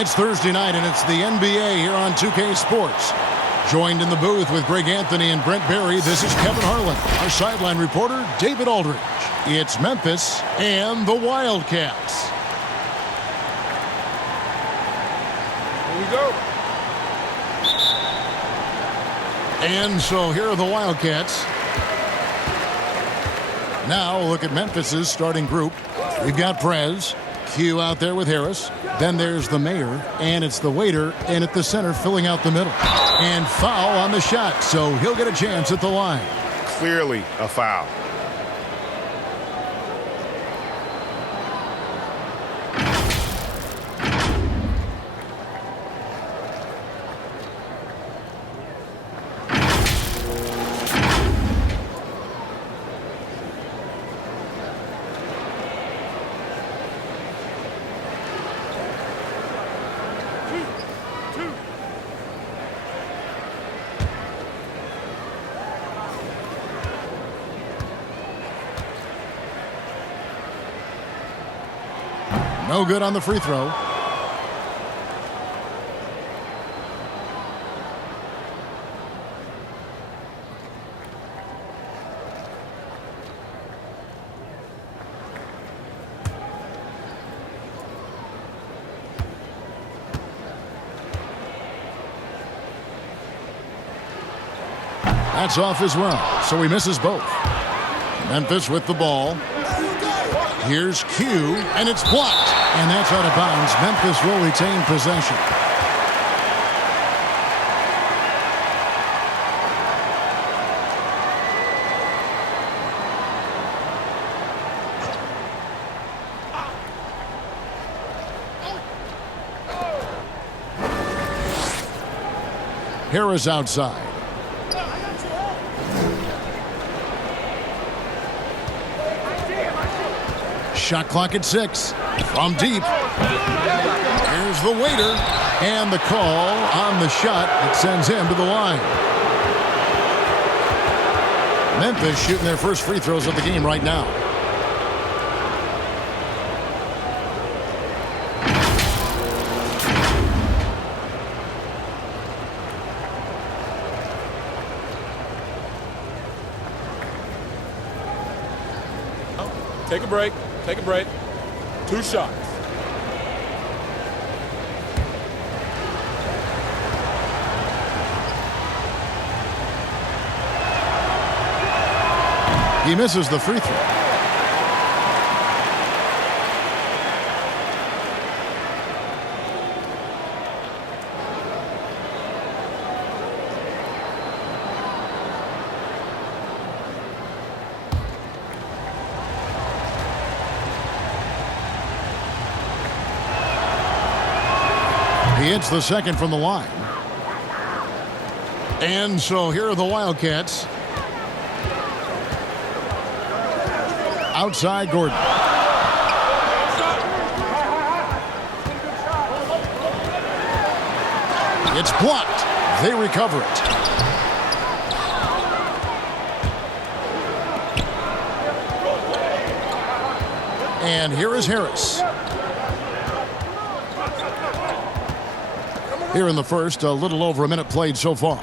It's Thursday night, and it's the NBA here on 2K Sports. Joined in the booth with Greg Anthony and Brent Barry, this is Kevin Harlan. Our sideline reporter, David Aldridge. It's Memphis and the Wildcats. Here we go. And so here are the Wildcats. Now look at Memphis's starting group. We've got Prez, Q out there with Harris. Then there's the mayor, and it's the waiter, and at the center filling out the middle. And foul on the shot, so he'll get a chance at the line. Clearly a foul. No good on the free throw. That's off as well, so he misses both. Memphis with the ball. Here's Q, and it's blocked. And that's out of bounds. Memphis will retain possession. Harris outside. Shot clock at 6. From deep. Here's the waiter. And the call on the shot that sends him to the line. Memphis shooting their first free throws of the game right now. Take a break. Take a break. 2 shots. He misses the free throw. He hits the second from the line. And so here are the Wildcats. Outside Gordon. It's blocked. They recover it. And here is Harris. Here in the first, a little over a minute played so far.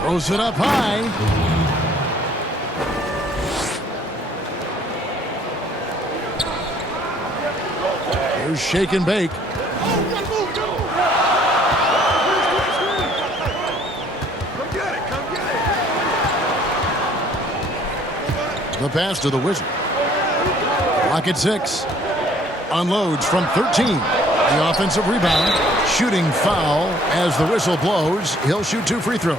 Throws it up high. Here's shake and bake. The pass to the Wizard. Clock at 6. Unloads from 13. The offensive rebound. Shooting foul as the whistle blows. He'll shoot 2 free throws.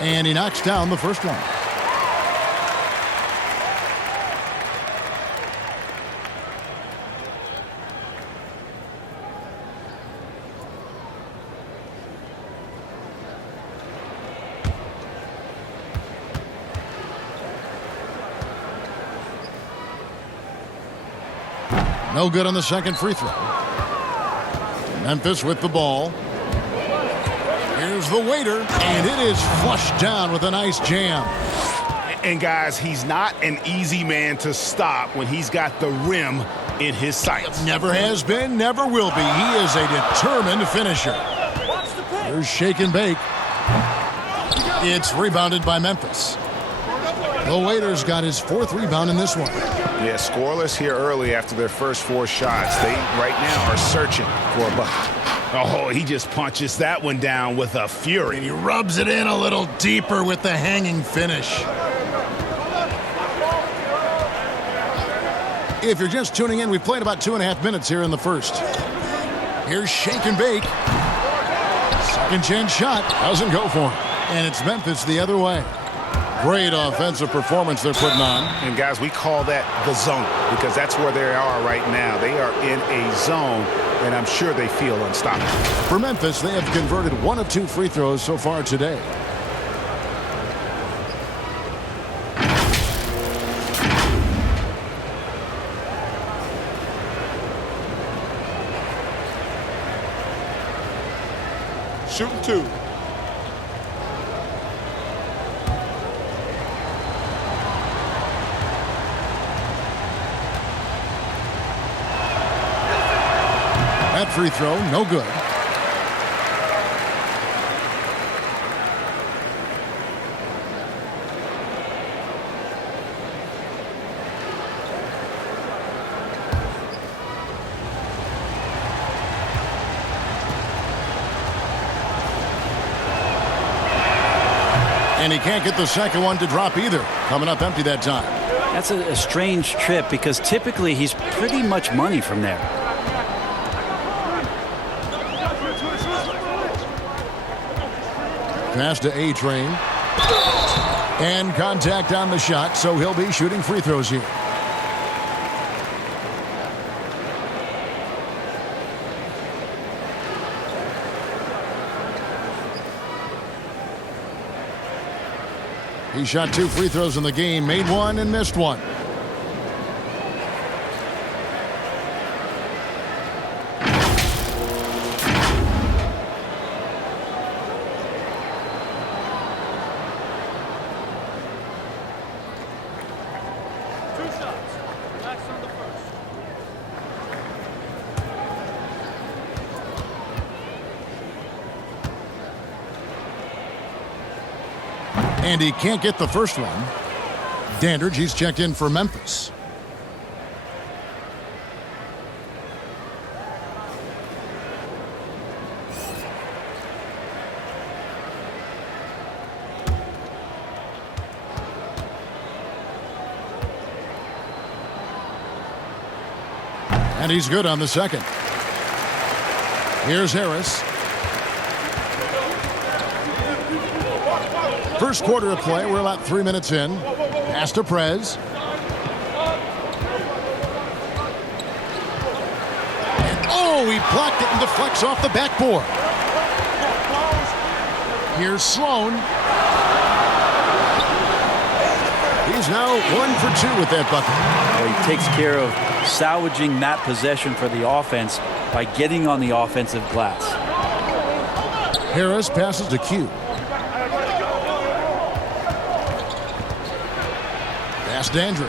And he knocks down the first one. No good on the second free throw. Memphis with the ball. Here's the waiter, and it is flushed down with a nice jam. And guys, he's not an easy man to stop when he's got the rim in his sights. Never has been, never will be. He is a determined finisher. Here's shake and bake. It's rebounded by Memphis. The Waiters got his 4th rebound in this one. Yeah, scoreless here early after their first 4 shots. They right now are searching for a bucket. Oh, he just punches that one down with a fury. And he rubs it in a little deeper with the hanging finish. If you're just tuning in, we've played about 2.5 minutes here in the first. Here's shake and bake. Second chance shot. Doesn't go for him. And it's Memphis the other way. Great offensive performance they're putting on. And guys, we call that the zone because that's where they are right now. They are in a zone, and I'm sure they feel unstoppable. For Memphis, they have converted 1 of 2 free throws so far today. Shooting 2. That free throw, no good. And he can't get the second one to drop either. Coming up empty that time. That's a strange trip because typically he's pretty much money from there. Pass to A-Train. And contact on the shot, so he'll be shooting free throws here. He shot 2 free throws in the game, made 1 and missed 1. And he can't get the first one. Dandridge, he's checked in for Memphis. And he's good on the second. Here's Harris. First quarter of play, we're about 3 minutes in. Pass to Prez. And oh, he blocked it and deflects off the backboard. Here's Sloan. He's now 1 for 2 with that bucket. Well, he takes care of salvaging that possession for the offense by getting on the offensive glass. Harris passes to Q. Pass Dandridge.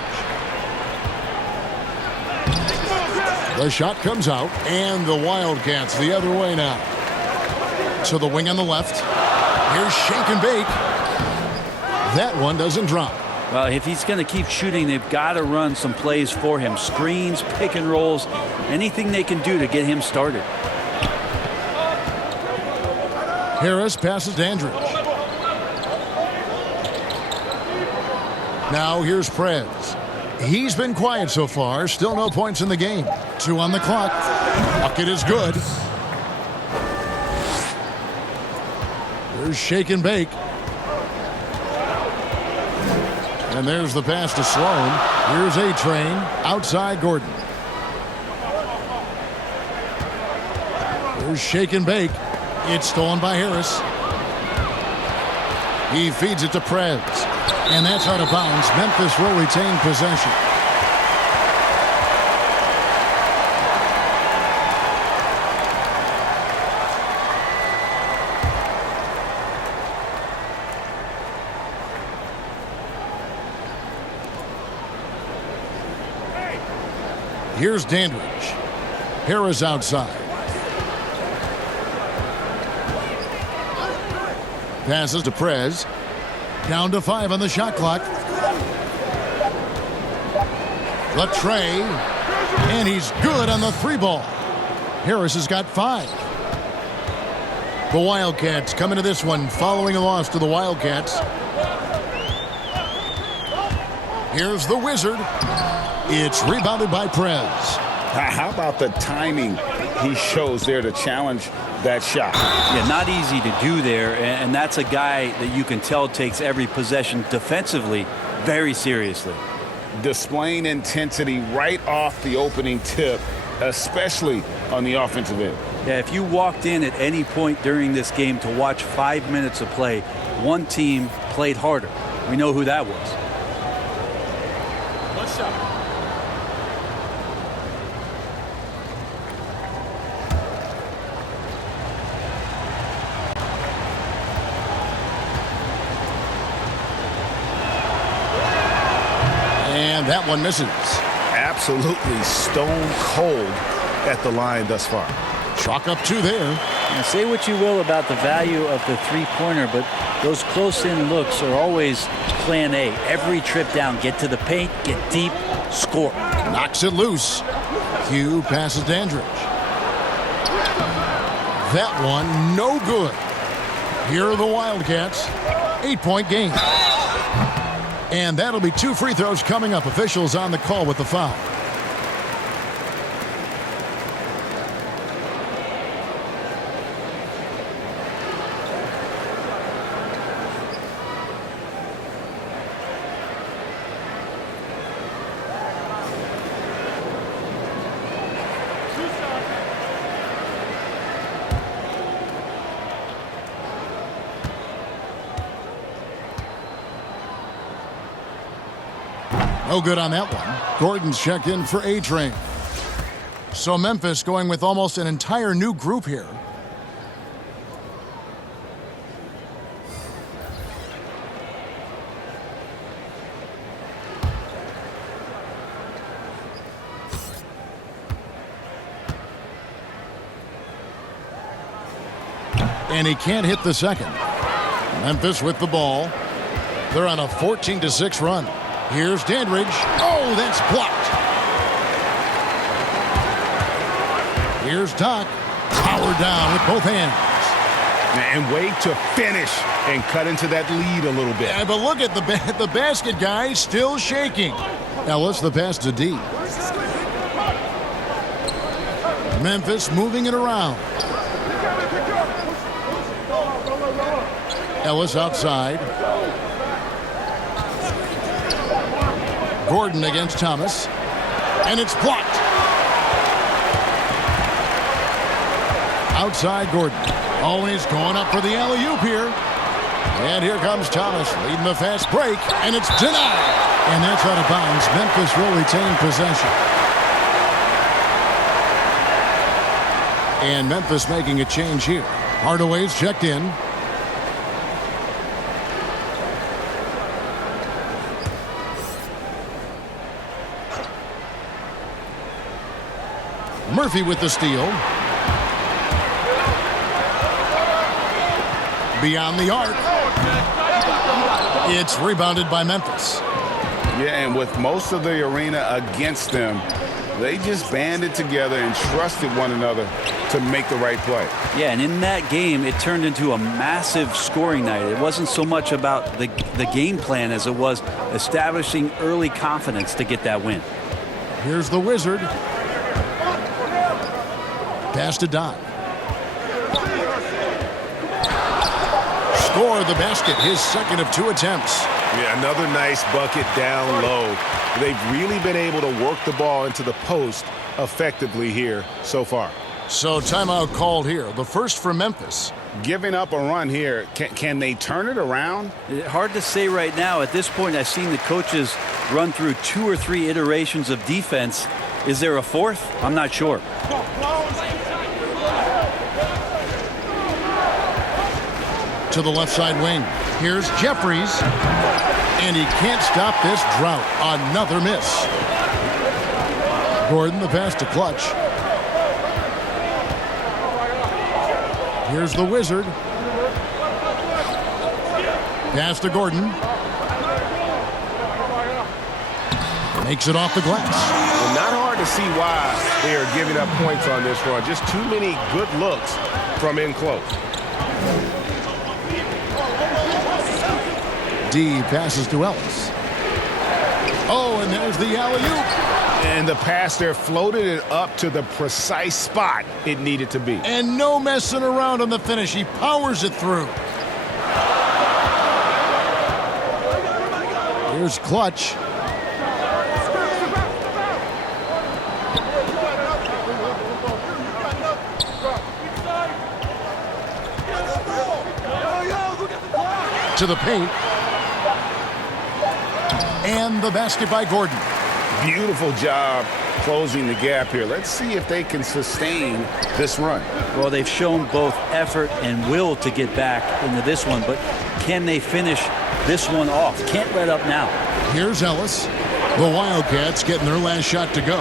The shot comes out, and the Wildcats the other way now. To the wing on the left. Here's shake and bake. That one doesn't drop. Well, if he's going to keep shooting, they've got to run some plays for him. Screens, pick and rolls, anything they can do to get him started. Harris passes Dandridge. Now here's Prez. He's been quiet so far. Still no points in the game. 2 on the clock. Bucket is good. There's shake and bake. And there's the pass to Sloan. Here's A-Train. Outside Gordon. There's shake and bake. It's stolen by Harris. He feeds it to Prez. And that's out of bounds. Memphis will retain possession. Here's Dandridge. Harris outside. Passes to Prez. Down to 5 on the shot clock. Latre. And he's good on the 3-ball. Harris has got 5. The Wildcats come into this one following a loss to the Wildcats. Here's the Wizard. It's rebounded by Prez. How about the timing he shows there to challenge that shot? Yeah, not easy to do there, and that's a guy that you can tell takes every possession defensively very seriously. Displaying intensity right off the opening tip, especially on the offensive end. Yeah, if you walked in at any point during this game to watch 5 minutes of play, one team played harder. We know who that was. One shot. And that one misses. Absolutely stone cold at the line thus far. Chalk up 2 there. Now, say what you will about the value of the three-pointer, but those close-in looks are always plan A. Every trip down, get to the paint, get deep, score. Knocks it loose. Hugh passes Dandridge. That one, no good. Here are the Wildcats. 8-point game. And that'll be 2 free throws coming up. Officials on the call with the foul. No good on that one. Gordon's checked in for A-Train. So Memphis going with almost an entire new group here. And he can't hit the second. Memphis with the ball. They're on a 14-6 run. Here's Dandridge. Oh, that's blocked. Here's Doc. Power down with both hands. And wait to finish and cut into that lead a little bit. Yeah, but look at the basket guy still shaking. Ellis the pass to D. Memphis moving it around. Ellis outside. Gordon against Thomas. And it's blocked. Outside Gordon. Always going up for the alley-oop here. And here comes Thomas leading the fast break. And it's denied. And that's out of bounds. Memphis will retain possession. And Memphis making a change here. Hardaway's checked in. Murphy with the steal. Beyond the arc. It's rebounded by Memphis. Yeah, and with most of the arena against them, they just banded together and trusted one another to make the right play. Yeah, and in that game, it turned into a massive scoring night. It wasn't so much about the game plan as it was establishing early confidence to get that win. Here's the Wizard. Pass to Doc. Scored the basket, his second of 2 attempts. Yeah, another nice bucket down low. They've really been able to work the ball into the post effectively here so far. So timeout called here. The first for Memphis. Giving up a run here, can they turn it around? Hard to say right now. At this point, I've seen the coaches run through 2 or 3 iterations of defense. Is there a 4th? I'm not sure. To the left side wing. Here's Jeffries. And he can't stop this drought. Another miss. Gordon, the pass to Clutch. Here's the Wizard. Pass to Gordon. Makes it off the glass. Well, not hard to see why they are giving up points on this run. Just too many good looks from in close. D passes to Ellis. Oh, and there's the alley-oop. And the pass there floated it up to the precise spot it needed to be. And no messing around on the finish. He powers it through. Here's Clutch. To the paint. And the basket by Gordon. Beautiful job closing the gap here. Let's see if they can sustain this run. Well, they've shown both effort and will to get back into this one, but can they finish this one off? Can't let up now. Here's Ellis. The Wildcats getting their last shot to go.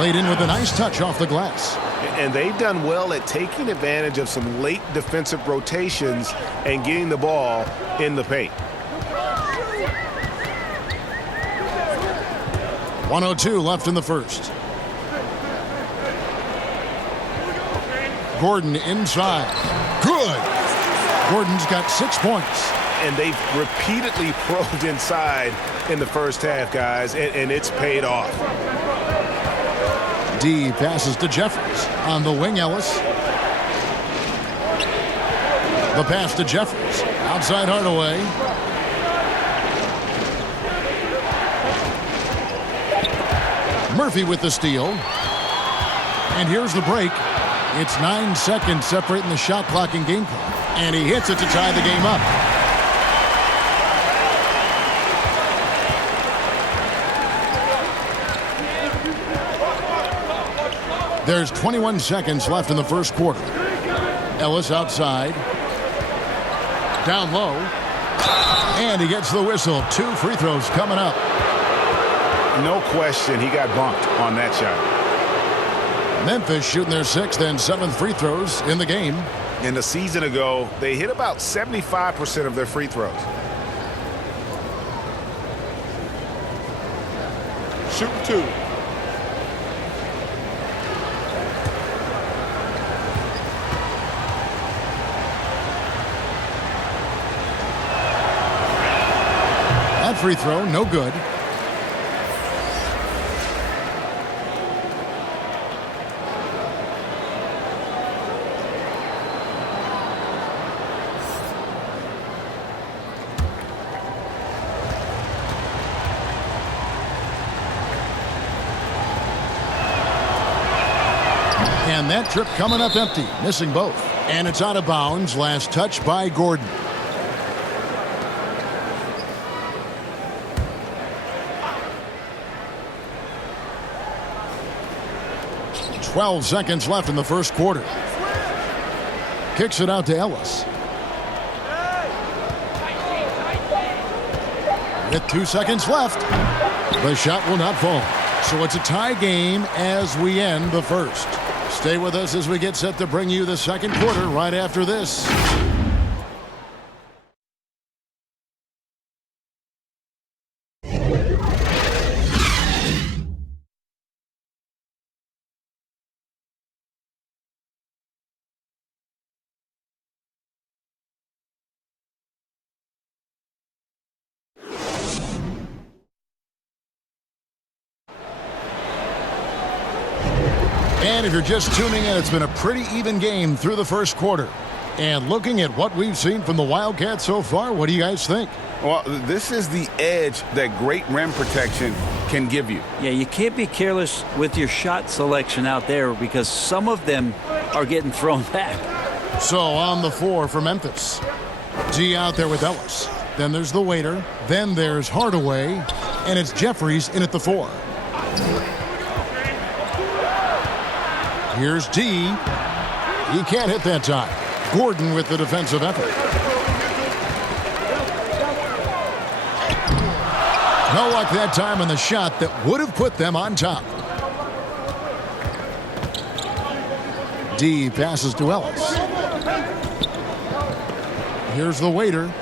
Laid in with a nice touch off the glass. And they've done well at taking advantage of some late defensive rotations and getting the ball in the paint. 1:02 left in the first. Gordon inside. Good. Gordon's got 6 points. And they've repeatedly probed inside in the first half, guys, and it's paid off. D passes to Jeffries. On the wing, Ellis. The pass to Jeffries. Outside Hardaway. Murphy with the steal. And here's the break. It's 9 seconds separating the shot clock and game clock. And he hits it to tie the game up. There's 21 seconds left in the first quarter. Ellis outside. Down low. And he gets the whistle. 2 free throws coming up. No question he got bumped on that shot. Memphis shooting their 6th and 7th free throws in the game. And a season ago, they hit about 75% of their free throws. Shooting 2. That free throw, no good. And that trip coming up empty, missing both. And it's out of bounds. Last touch by Gordon. "12 seconds left in the first quarter. Kicks it out to Ellis. With 2 seconds left, the shot will not fall. So it's a tie game as we end the first. Stay with us as we get set to bring you the second quarter right after this. And if you're just tuning in, it's been a pretty even game through the first quarter. And looking at what we've seen from the Wildcats so far, what do you guys think? Well, this is the edge that great rim protection can give you. Yeah, you can't be careless with your shot selection out there because some of them are getting thrown back. So on the floor for Memphis. G out there with Ellis. Then there's the waiter. Then there's Hardaway. And it's Jeffries in at the 4. Here's D. He can't hit that time. Gordon with the defensive effort. No luck that time on the shot that would have put them on top. D passes to Ellis. Here's the waiter.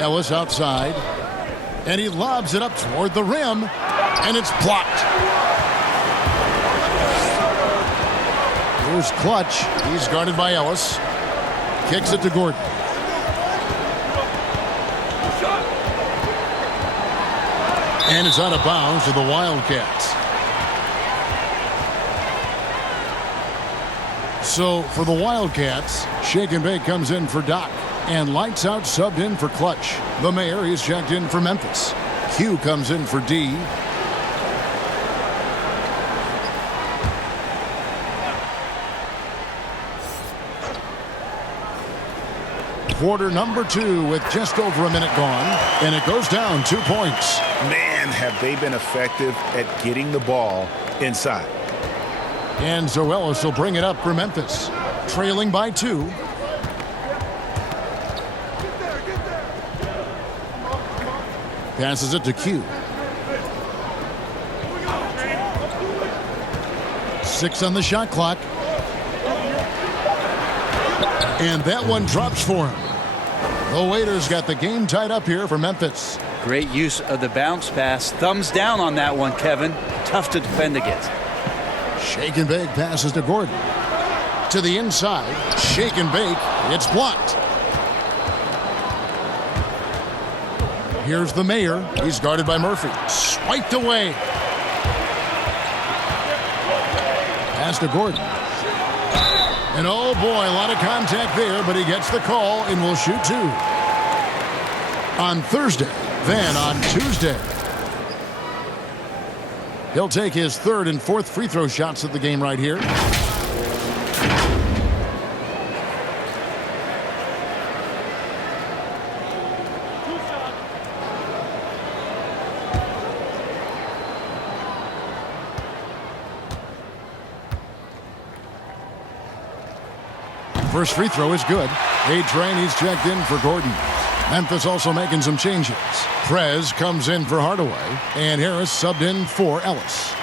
Ellis outside. And he lobs it up toward the rim. And it's blocked. Here's Clutch. He's guarded by Ellis. Kicks it to Gordon. And it's out of bounds to the Wildcats. So for the Wildcats, Shake and Bake comes in for Doc. And Lights Out subbed in for Clutch. The Mayor is checked in for Memphis. Q comes in for D. Quarter number 2 with just over a minute gone. And it goes down 2 points. Man, have they been effective at getting the ball inside. And Zoelis will bring it up for Memphis. Trailing by 2. Passes it to Q. 6 on the shot clock. And that one drops for him. The Waiters got the game tied up here for Memphis. Great use of the bounce pass. Thumbs down on that one, Kevin. Tough to defend against. Shake and Bake passes to Gordon. To the inside. Shake and Bake. It's blocked. Here's the Mayor. He's guarded by Murphy. Swiped away. Pass to Gordon. And oh boy, a lot of contact there, but he gets the call and will shoot 2. On Thursday, then on Tuesday. He'll take his 3rd and 4th free throw shots of the game right here. First free throw is good. A-Train, he's checked in for Gordon. Memphis also making some changes. Prez comes in for Hardaway, and Harris subbed in for Ellis.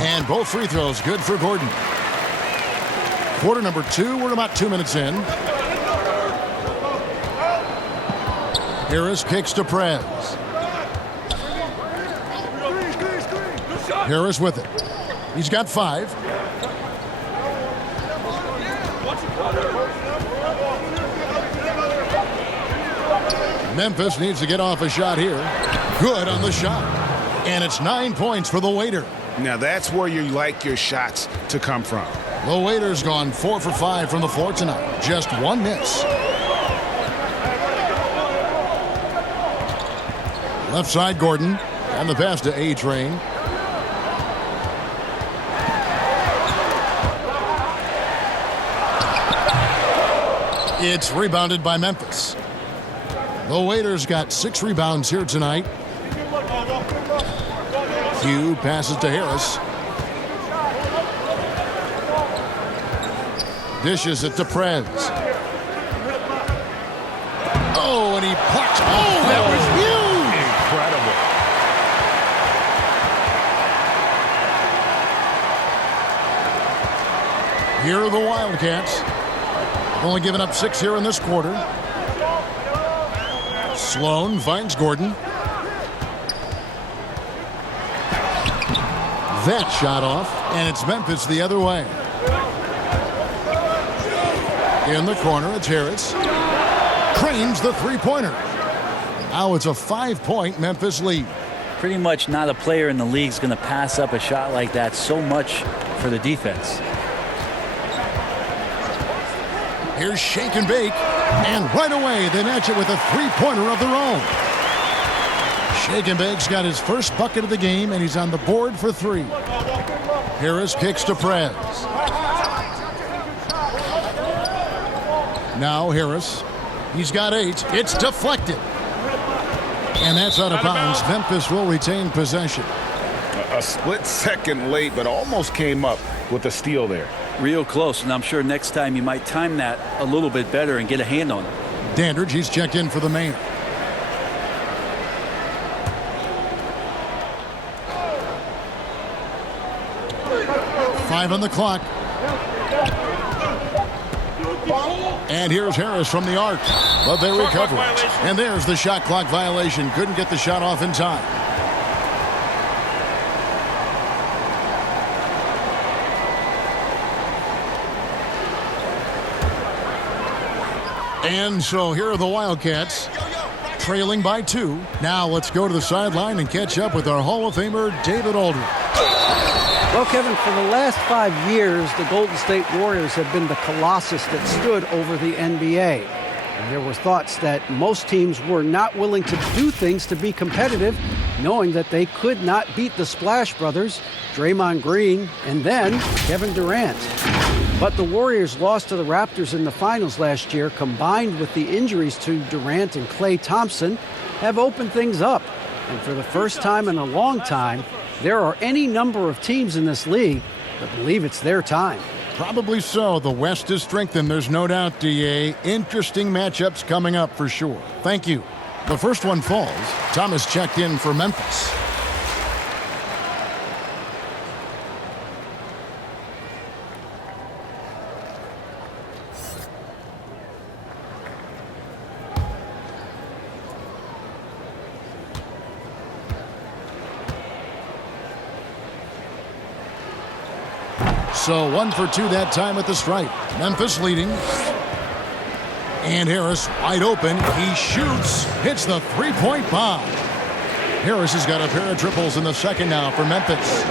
And both free throws good for Gordon. Quarter number 2, we're about 2 minutes in. Harris kicks to Prez. Harris with it. He's got 5. Memphis needs to get off a shot here. Good on the shot. And it's 9 points for the Waiter. Now that's where you like your shots to come from. The Waiter's gone 4 for 5 from the floor tonight. Just 1 miss. Left side, Gordon. And the pass to A-Train. It's rebounded by Memphis. The Waiters got 6 rebounds here tonight. Q passes to Harris. Dishes it to Prez. Oh, and he plucks. Oh, that was huge. Incredible. Here are the Wildcats. Only giving up 6 here in this quarter. Sloan finds Gordon. That shot off, and it's Memphis the other way. In the corner, it's Harris. Cranes the three-pointer. Now it's a 5-point Memphis lead. Pretty much not a player in the league is going to pass up a shot like that so much for the defense. Here's Shake and Bake, and right away they match it with a three-pointer of their own. Shake and Bake's got his first bucket of the game, and he's on the board for 3. Harris kicks to Prez. Now Harris. He's got 8. It's deflected. And that's out of bounds. Memphis will retain possession. A split second late, but almost came up with a steal there. Real close, and I'm sure next time you might time that a little bit better and get a hand on it. Dandridge, he's checked in for the Mayor. Five on the clock. And here's Harris from the arc, but they recover it. And there's the shot clock violation. Couldn't get the shot off in time. And so here are the Wildcats, trailing by 2. Now let's go to the sideline and catch up with our Hall of Famer, David Aldridge. Well, Kevin, for the last 5 years, the Golden State Warriors have been the colossus that stood over the NBA. And there were thoughts that most teams were not willing to do things to be competitive, knowing that they could not beat the Splash Brothers, Draymond Green, and then Kevin Durant. But the Warriors lost to the Raptors in the finals last year, combined with the injuries to Durant and Klay Thompson, have opened things up. And for the first time in a long time, there are any number of teams in this league that believe it's their time. Probably so. The West is strengthened, there's no doubt, DA. Interesting matchups coming up for sure. Thank you. The first one falls. Thomas checked in for Memphis. So 1 for 2 that time at the stripe. Memphis leading. And Harris wide open. He shoots. Hits the three-point bomb. Harris has got a pair of triples in the second now for Memphis.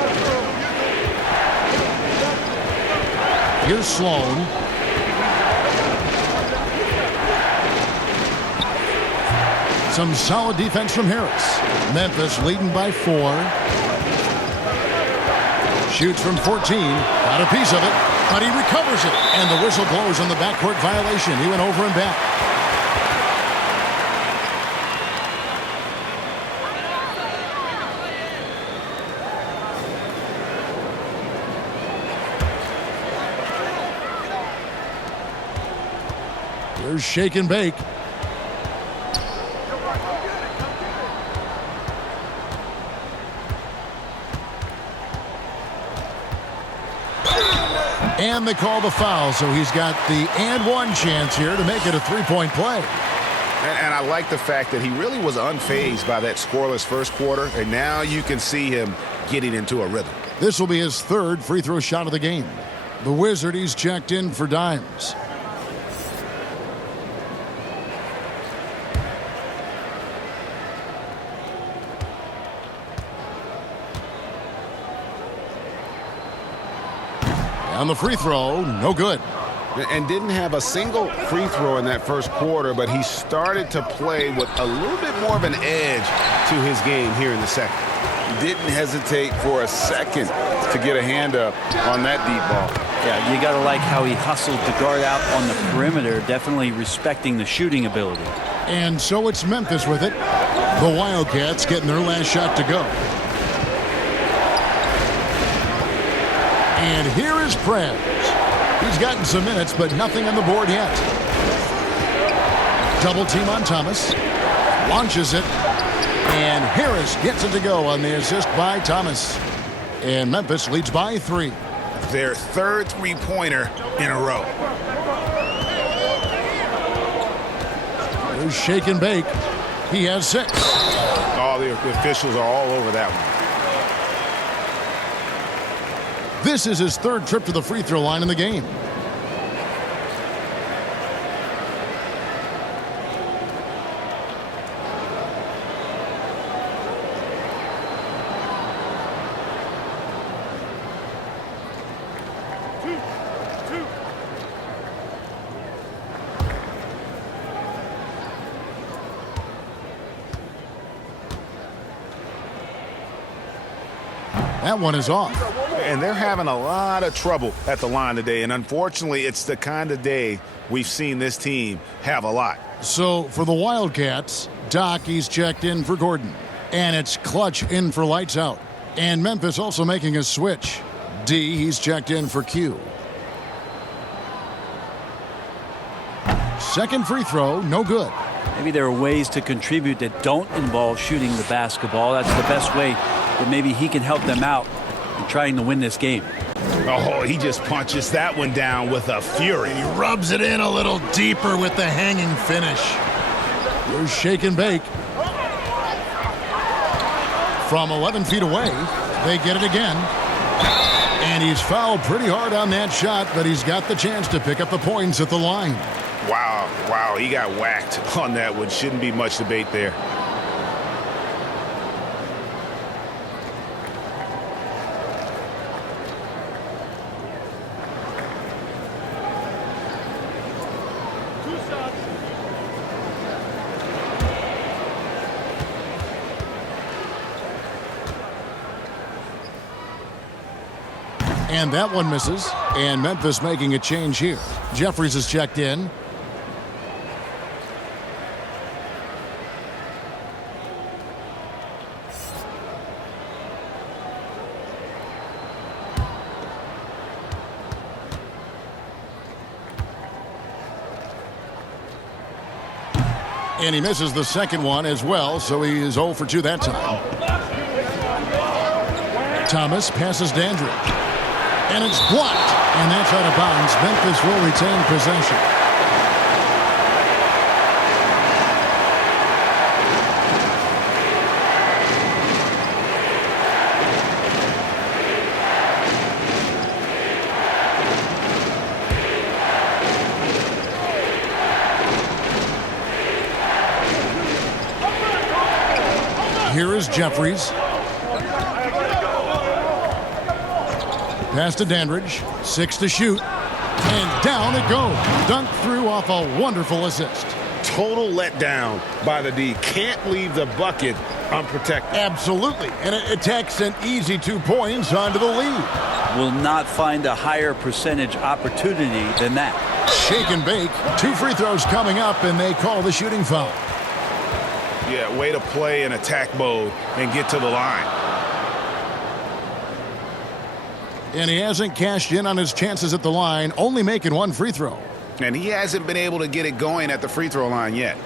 Here's Sloan. Some solid defense from Harris. Memphis leading by 4. Shoots from 14, got a piece of it, but he recovers it. And the whistle blows on the backcourt violation. He went over and back. Here's shake and bake. And they call the foul, so he's got the and one chance here to make it a three-point play. And I like the fact that he really was unfazed by that scoreless first quarter, and now you can see him getting into a rhythm. This will be his third free throw shot of the game. The Wizard, he's checked in for Dimes. On the free throw, no good. And didn't have a single free throw in that first quarter, but he started to play with a little bit more of an edge to his game here in the second. He didn't hesitate for a second to get a hand up on that deep ball. Yeah, you got to like how he hustled to guard out on the perimeter, definitely respecting the shooting ability. And so it's Memphis with it. The Wildcats getting their last shot to go. And here is Prez. He's gotten some minutes, but nothing on the board yet. Double team on Thomas. Launches it. And Harris gets it to go on the assist by Thomas. And Memphis leads by 3. Their third three-pointer in a row. There's shake and bake. He has 6. Oh, the officials are all over that one. This is his third trip to the free throw line in the game. That one is off. And they're having a lot of trouble at the line today. And unfortunately, it's the kind of day we've seen this team have a lot. So for the Wildcats, Doc, he's checked in for Gordon. And it's Clutch in for lights out. And Memphis also making a switch. D, he's checked in for Q. Second free throw, no good. Maybe there are ways to contribute that don't involve shooting the basketball. That's the best way that maybe he can help them out in trying to win this game. Oh, he just punches that one down with a fury. He rubs it in a little deeper with the hanging finish. Here's shake and bake. From 11 feet away, they get it again. And he's fouled pretty hard on that shot, but he's got the chance to pick up the points at the line. Wow, he got whacked on that one. Shouldn't be much debate there. And that one misses. And Memphis making a change here. Jeffries is checked in. And he misses the second one as well, so he is 0 for 2 that time. Thomas passes Dandridge. And it's blocked. And that's out of bounds. Memphis will retain possession. Here is Jeffries. Pass to Dandridge. 6 to shoot. And down it goes. Dunked through off a wonderful assist. Total letdown by the D. Can't leave the bucket unprotected. Absolutely. And it takes an easy 2 points onto the lead. Will not find a higher percentage opportunity than that. Shake and bake. 2 free throws coming up, and they call the shooting foul. Yeah, way to play in attack mode and get to the line. And he hasn't cashed in on his chances at the line, only making 1 free throw. And he hasn't been able to get it going at the free throw line yet.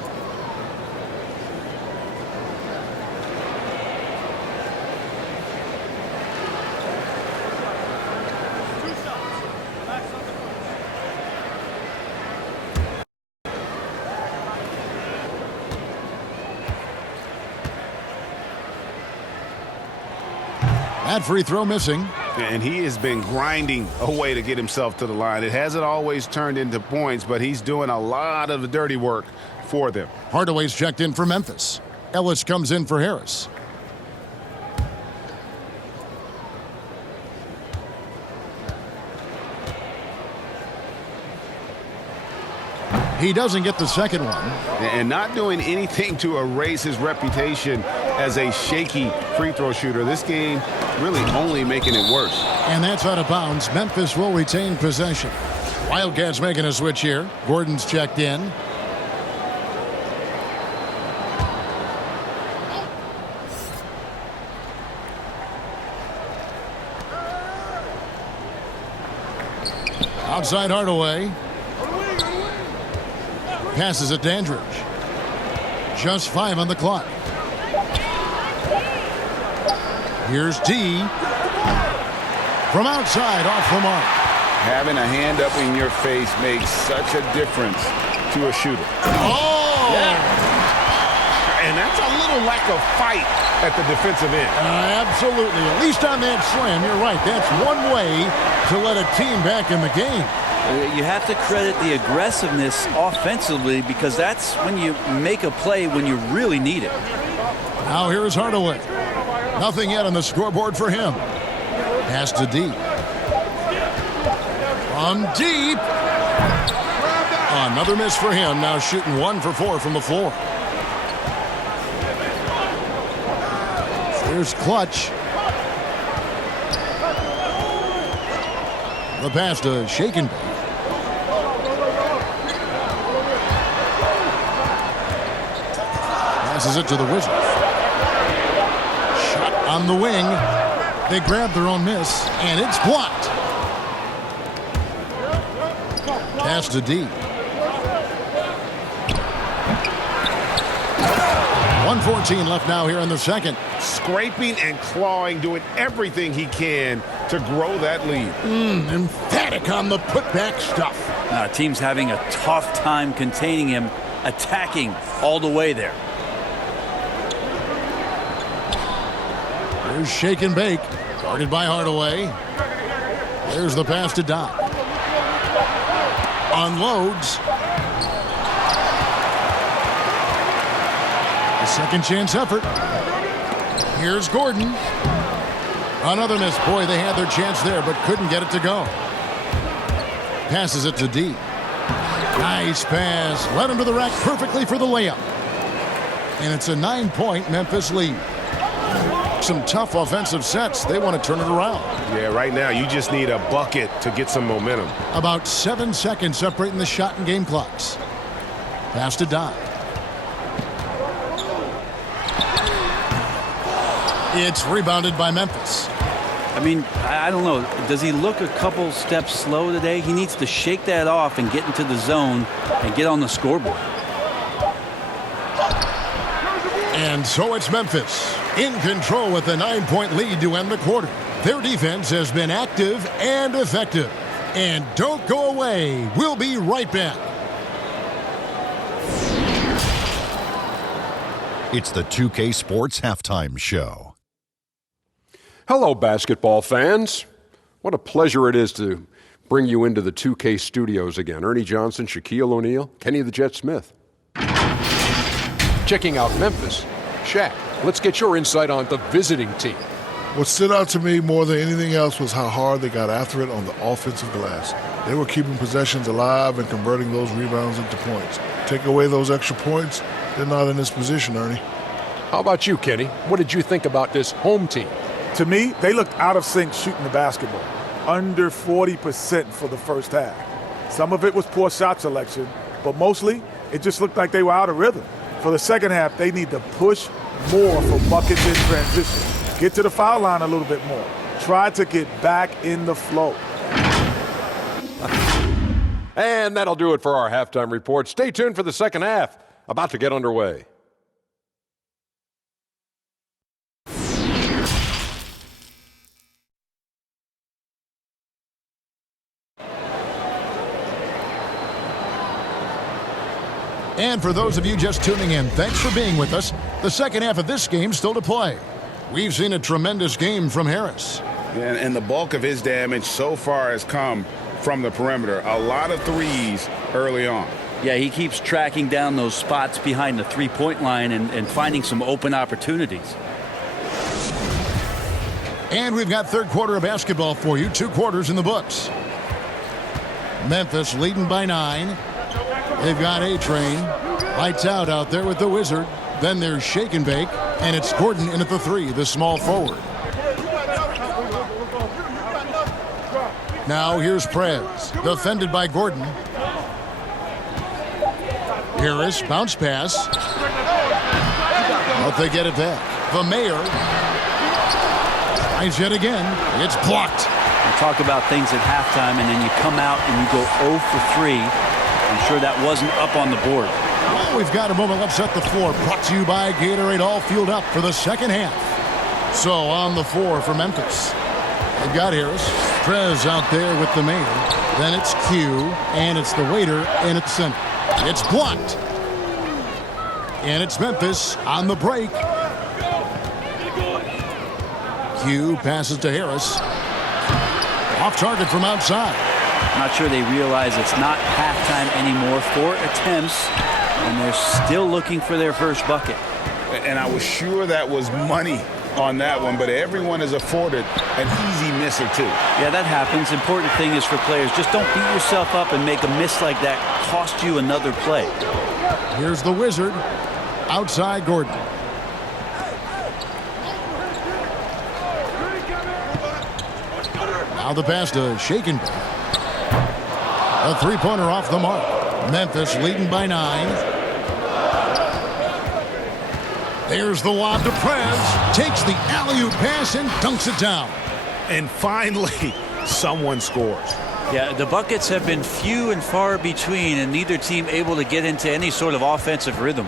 That free throw missing. And he has been grinding away to get himself to the line. It hasn't always turned into points, but he's doing a lot of the dirty work for them. Hardaway's checked in for Memphis. Ellis comes in for Harris. He doesn't get the second one. And not doing anything to erase his reputation as a shaky free throw shooter. This game really only making it worse. And that's out of bounds. Memphis will retain possession. Wildcats making a switch here. Gordon's checked in. Outside Hardaway. Passes it Dandridge. Just 5 on the clock. Here's D. From outside, off the mark. Having a hand up in your face makes such a difference to a shooter. Oh! Yeah. And that's a little lack of fight at the defensive end. Absolutely. At least on that slam, you're right. That's one way to let a team back in the game. You have to credit the aggressiveness offensively because that's when you make a play when you really need it. Now here's Hardaway. Nothing yet on the scoreboard for him. Pass to deep. From deep. Another miss for him. Now shooting 1 for 4 from the floor. Here's Clutch. The pass to Shaken. Passes it to the Wizards. Shot on the wing. They grab their own miss, and it's blocked. Pass to D. 1:14 left now here in the second. Scraping and clawing, doing everything he can to grow that lead. Emphatic on the putback stuff. Team's having a tough time containing him, attacking all the way there. There's Shake and Bake, guarded by Hardaway. There's the pass to Doc. Unloads. A second chance effort. Here's Gordon. Another miss. Boy, they had their chance there, but couldn't get it to go. Passes it to D. Nice pass. Led him to the rack perfectly for the layup. And it's a 9-point Memphis lead. Some tough offensive sets. They want to turn it around. Yeah, right now you just need a bucket to get some momentum. About 7 seconds separating the shot and game clocks. Pass to Doc. It's rebounded by Memphis. I mean, I don't know. Does he look a couple steps slow today? He needs to shake that off and get into the zone and get on the scoreboard. And so it's Memphis in control with a 9-point lead to end the quarter. Their defense has been active and effective. And don't go away. We'll be right back. It's the 2K Sports Halftime Show. Hello, basketball fans. What a pleasure it is to bring you into the 2K studios again. Ernie Johnson, Shaquille O'Neal, Kenny the Jet Smith. Checking out Memphis. Shaq, let's get your insight on the visiting team. What stood out to me more than anything else was how hard they got after it on the offensive glass. They were keeping possessions alive and converting those rebounds into points. Take away those extra points, they're not in this position, Ernie. How about you, Kenny? What did you think about this home team? To me, they looked out of sync shooting the basketball. Under 40% for the first half. Some of it was poor shot selection, but mostly it just looked like they were out of rhythm. For the second half, they need to push more for buckets in transition. Get to the foul line a little bit more. Try to get back in the flow. And that'll do it for our halftime report. Stay tuned for the second half. About to get underway. And for those of you just tuning in, thanks for being with us. The second half of this game still to play. We've seen a tremendous game from Harris. And the bulk of his damage so far has come from the perimeter. A lot of threes early on. Yeah, he keeps tracking down those spots behind the three-point line and finding some open opportunities. And we've got third quarter of basketball for you. 2 quarters in the books. Memphis leading by 9. They've got A-Train. Lights out there with the Wizard. Then there's Shake and Bake. And it's Gordon in at the 3, the small forward. Now here's Prez. Defended by Gordon. Harris, bounce pass. But they get it back. The Mayor. Tries yet again. It's blocked. You talk about things at halftime, and then you come out and you go 0 for 3. I'm sure that wasn't up on the board. Well, we've got a moment left set the floor. Brought to you by Gatorade, all fueled up for the second half. So on the floor for Memphis. They've got Harris. Prez out there with the Mayor. Then it's Q, and it's the waiter in at the center. It's blocked. And it's Memphis on the break. Q passes to Harris. Off target from outside. I'm not sure they realize it's not halftime anymore. 4 attempts, and they're still looking for their first bucket. And I was sure that was money on that one, but everyone is afforded an easy miss or two. Yeah, that happens. Important thing is for players, just don't beat yourself up and make a miss like that cost you another play. Here's the Wizard. Outside Gordon. Now Now the pass to Shaken. A three-pointer off the mark. Memphis leading by 9. There's the lob to Prez. Takes the alley-oop pass and dunks it down. And finally, someone scores. Yeah, the buckets have been few and far between, and neither team able to get into any sort of offensive rhythm.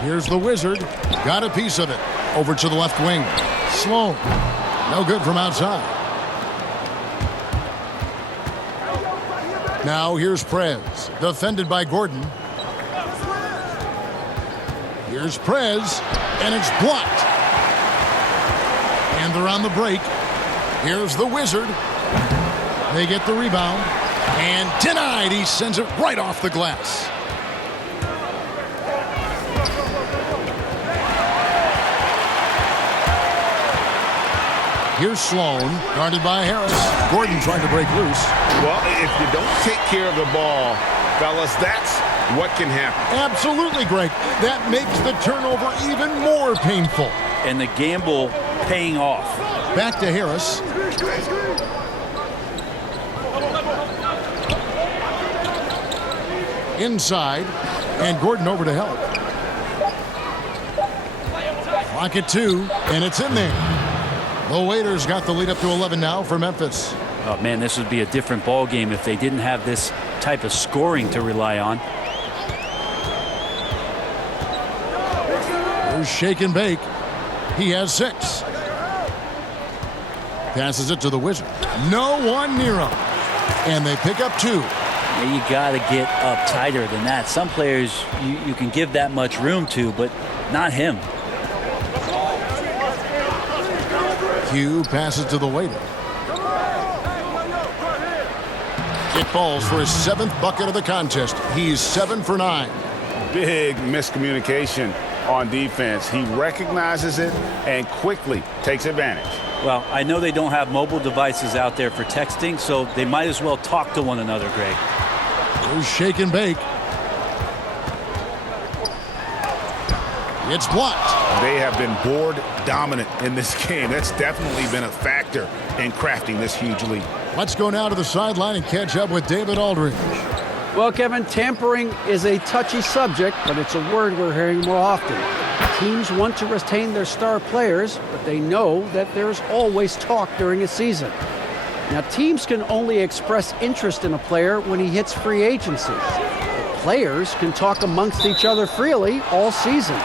Here's the Wizard. Got a piece of it. Over to the left wing. Sloan. No good from outside. Now here's Prez. Defended by Gordon. Here's Prez. And it's blocked. And they're on the break. Here's the Wizard. They get the rebound. And denied. He sends it right off the glass. Here's Sloan, guarded by Harris. Gordon trying to break loose. Well, if you don't take care of the ball, fellas, that's what can happen. Absolutely, Greg. That makes the turnover even more painful. And the gamble paying off. Back to Harris. Inside, and Gordon over to help. Clock at 2, and it's in there. The Waiters got the lead up to 11 now for Memphis. Oh, man, this would be a different ball game if they didn't have this type of scoring to rely on. Here's Shake and Bake. He has 6. Passes it to the Wizard. No one near him. And they pick up 2. You got to get up tighter than that. Some players you can give that much room to, but not him. Hugh passes to the Waiter. It falls for his 7th bucket of the contest. He's 7 for 9. Big miscommunication on defense. He recognizes it and quickly takes advantage. Well, I know they don't have mobile devices out there for texting, so they might as well talk to one another, Greg. Here's Shake and Bake. It's blocked. They have been board dominant in this game. That's definitely been a factor in crafting this huge lead. Let's go now to the sideline and catch up with David Aldridge. Well, Kevin, tampering is a touchy subject, but it's a word we're hearing more often. Teams want to retain their star players, but they know that there's always talk during a season. Now, teams can only express interest in a player when he hits free agency. But players can talk amongst each other freely all season.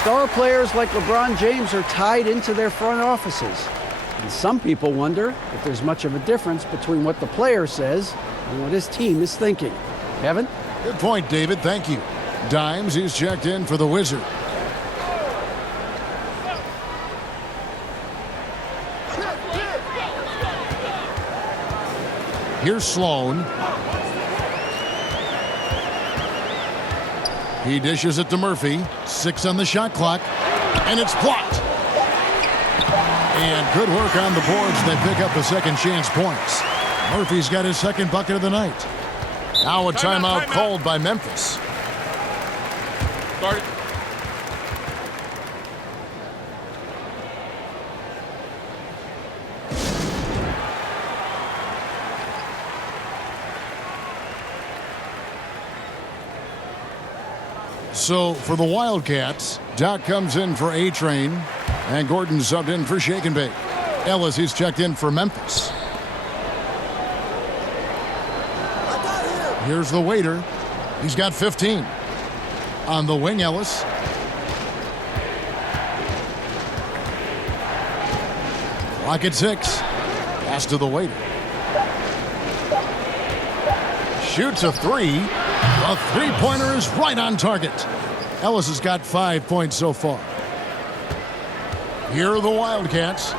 Star players like LeBron James are tied into their front offices. And some people wonder if there's much of a difference between what the player says and what his team is thinking. Kevin? Good point, David. Thank you. Dimes, he's checked in for the Wizard. Here's Sloan. He dishes it to Murphy. 6 on the shot clock. And it's blocked. And good work on the boards. They pick up the second chance points. Murphy's got his 2nd bucket of the night. Now a timeout called by Memphis. Start it. So for the Wildcats, Doc comes in for A-Train, and Gordon subbed in for Shake and Bake. Ellis, he's checked in for Memphis. Here's the Waiter. He's got 15. On the wing, Ellis. Clock at 6. Pass to the Waiter. Shoots a 3. The three-pointer is right on target. Ellis has got 5 points so far. Here are the Wildcats.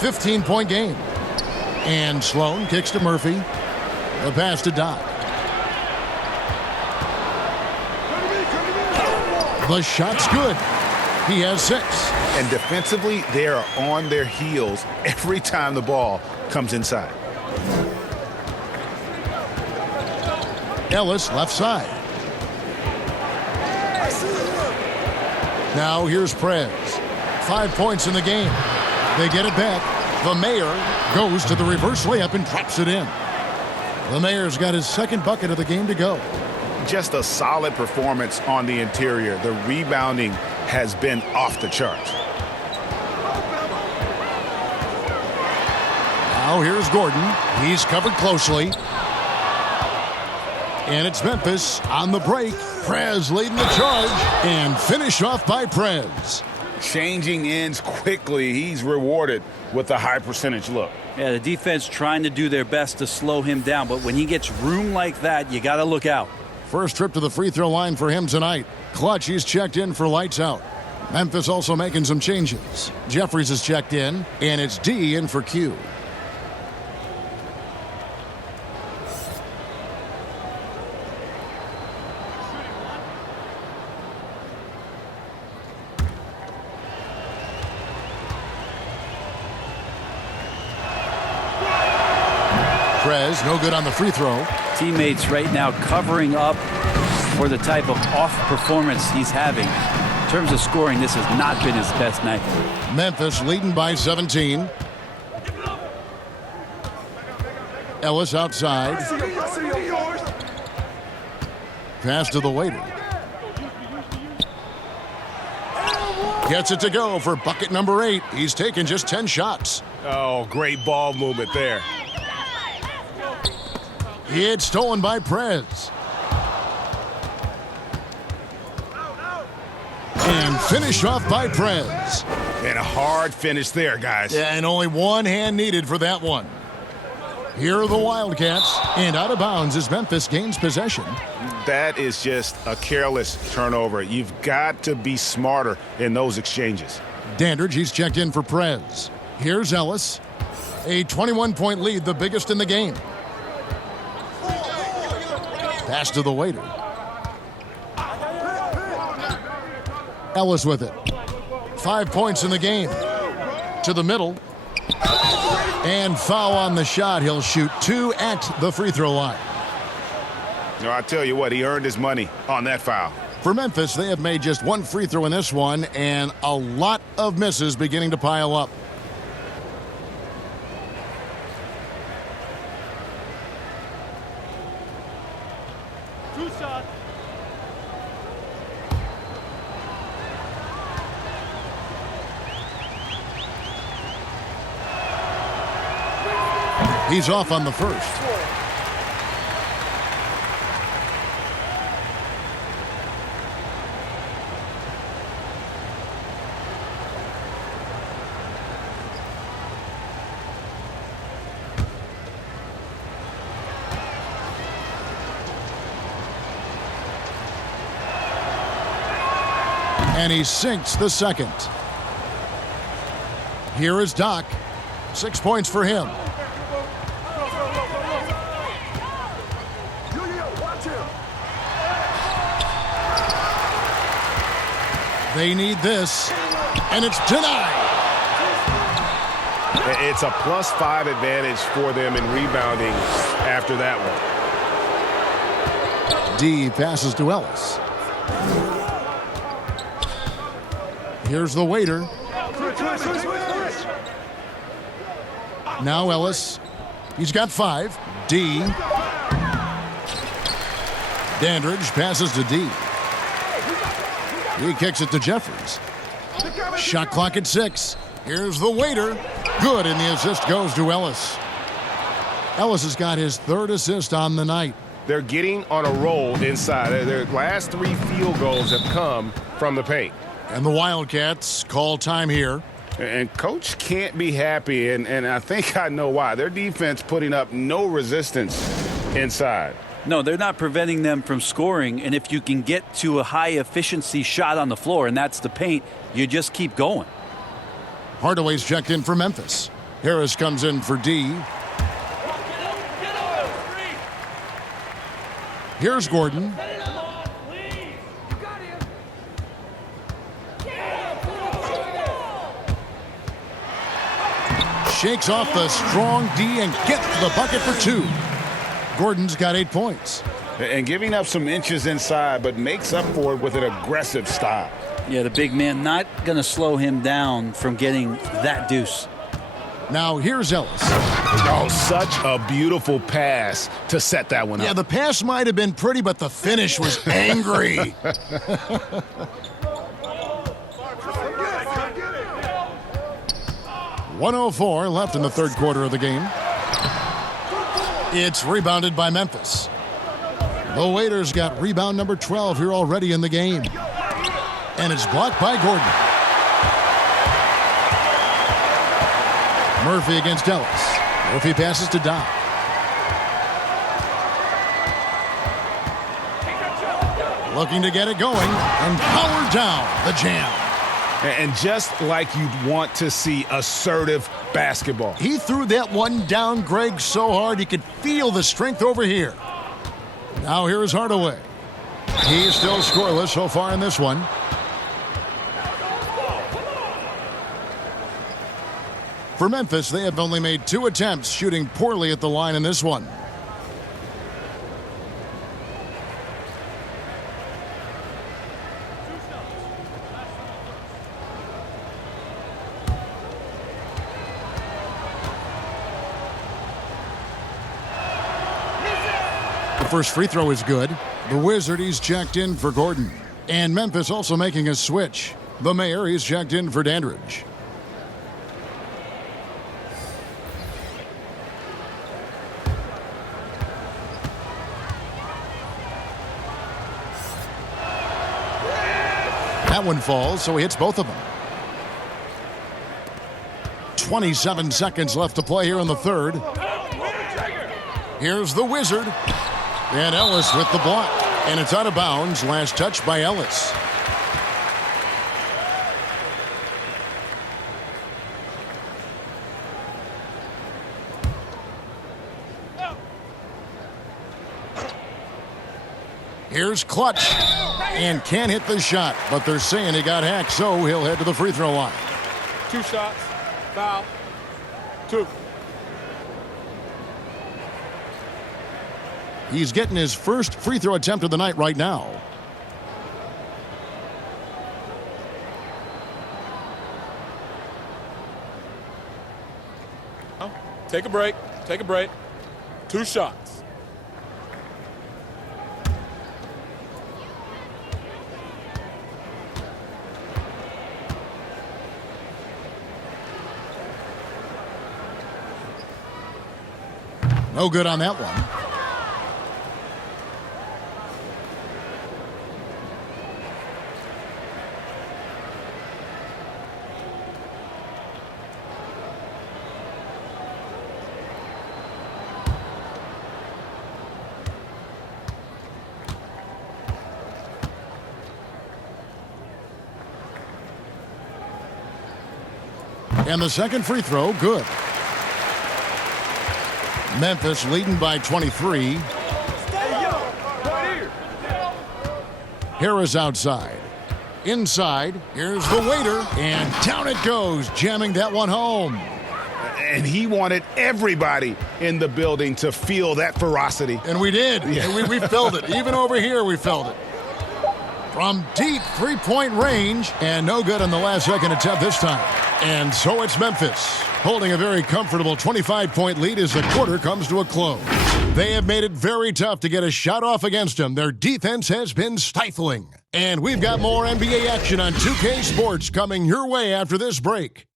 15-point game. And Sloan kicks to Murphy. The pass to Doc. The shot's good. He has 6. And defensively, they are on their heels every time the ball comes inside. Ellis left side. Now here's Prez. 5 points in the game. They get it back. The Mayor goes to the reverse layup and drops it in. The Mayor's got his second bucket of the game to go. Just a solid performance on the interior. The rebounding has been off the charts. Now here's Gordon. He's covered closely. And it's Memphis on the break. Prez leading the charge and finished off by Prez. Changing ends quickly. He's rewarded with a high percentage look. Yeah, the defense trying to do their best to slow him down, but when he gets room like that, you got to look out. First trip to the free throw line for him tonight. Clutch, he's checked in for lights out. Memphis also making some changes. Jeffries is checked in, and it's D in for Q. Prez, no good on the free throw. Teammates right now covering up for the type of off performance he's having. In terms of scoring, this has not been his best night. Memphis leading by 17. Ellis outside. Pass to the waiter. Gets it to go for bucket number 8. He's taken just 10 shots. Oh, great ball movement there. It's stolen by Prez. And finished off by Prez. And a hard finish there, guys. Yeah, and only one hand needed for that one. Here are the Wildcats, and out of bounds as Memphis gains possession. That is just a careless turnover. You've got to be smarter in those exchanges. Dandridge, he's checked in for Prez. Here's Ellis. A 21-point lead, the biggest in the game. Pass to the waiter. Ellis with it. 5 points in the game. To the middle. And foul on the shot. He'll shoot 2 at the free throw line. No, I tell you what, he earned his money on that foul. For Memphis, they have made just 1 free throw in this one, and a lot of misses beginning to pile up. He's off on the first. And he sinks the second. Here is Doc. 6 points for him. They need this, and it's denied. It's a +5 advantage for them in rebounding after that one. D passes to Ellis. Here's the waiter. Now Ellis. He's got 5. D. Dandridge passes to D. He kicks it to Jeffries. Shot clock at 6. Here's the waiter. Good, and the assist goes to Ellis. Ellis has got his 3rd assist on the night. They're getting on a roll inside. Their last 3 field goals have come from the paint. And the Wildcats call time here. And Coach can't be happy, and I think I know why. Their defense putting up no resistance inside. No, they're not preventing them from scoring, and if you can get to a high-efficiency shot on the floor, and that's the paint, you just keep going. Hardaway's checked in for Memphis. Harris comes in for D. Here's Gordon. Shakes off the strong D and gets the bucket for 2. Gordon's got 8 points. And giving up some inches inside, but makes up for it with an aggressive style. Yeah, the big man not going to slow him down from getting that deuce. Now here's Ellis. Oh, such a beautiful pass to set that one up. Yeah, the pass might have been pretty, but the finish was angry. .104 left in the third quarter of the game. It's rebounded by Memphis. The Waiters got rebound number 12 here already in the game. And it's blocked by Gordon. Murphy against Ellis. Murphy passes to Doc. Looking to get it going and power down the jam. And just like you'd want to see assertive basketball. He threw that one down, Greg, so hard you could feel the strength over here. Now here is Hardaway. He's still scoreless so far in this one. For Memphis, they have only made 2 attempts, shooting poorly at the line in this one. The first free throw is good. The Wizard, he's checked in for Gordon. And Memphis also making a switch. The Mayor, he's checked in for Dandridge. That one falls, so he hits both of them. 27 seconds left to play here in the third. Here's the Wizard. And Ellis with the block. And it's out of bounds. Last touch by Ellis. Here's Clutch. And can't hit the shot, but they're saying he got hacked, so he'll head to the free throw line. 2 shots. Foul. 2. He's getting his first free throw attempt of the night right now. Take a break. Take a break. 2 shots. No good on that one. And the second free throw, good. Memphis leading by 23. Harris outside. Inside, here's the Waiter, and down it goes, jamming that one home. And he wanted everybody in the building to feel that ferocity. And we did. Yeah. We felt it. Even over here, we felt it. From deep three-point range, and no good on the last second attempt this time. And so it's Memphis, holding a very comfortable 25-point lead as the quarter comes to a close. They have made it very tough to get a shot off against them. Their defense has been stifling. And we've got more NBA action on 2K Sports coming your way after this break.